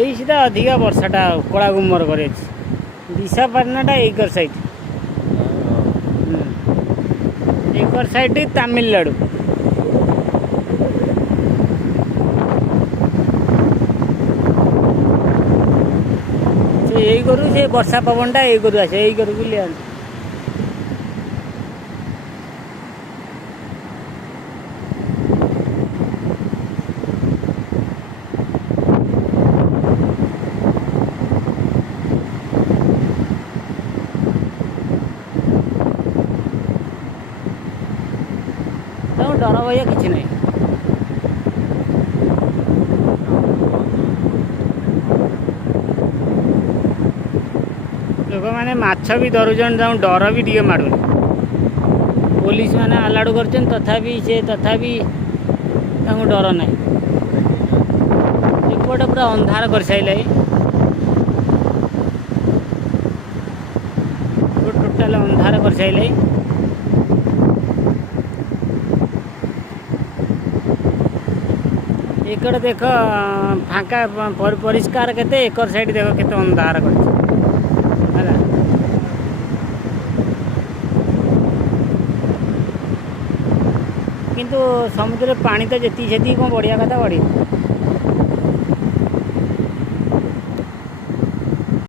यही सीधा अधिका वर्षाटा कला गुमर करे दिशापाटनाटा एकर साइड एकर साइड तमिलनाडु से यही करू से वर्षा पवनटा यही करू आसे यही करू बुले डर भय कि नहीं लोक मैंने माछ भी धरुचन डर भी टे माड़ू पुलिस मैंने आलाड़ कर तथापि से तथापि डर ना एपटे पूरा अंधार कर सारे टोटाल अंधार कर सारे एकड़ देख फाँका परिष्कार केते एकर साइड देख केते अंधार कर किंतु समुद्र पानी तो जी से कौन बढ़िया कथा बढ़ी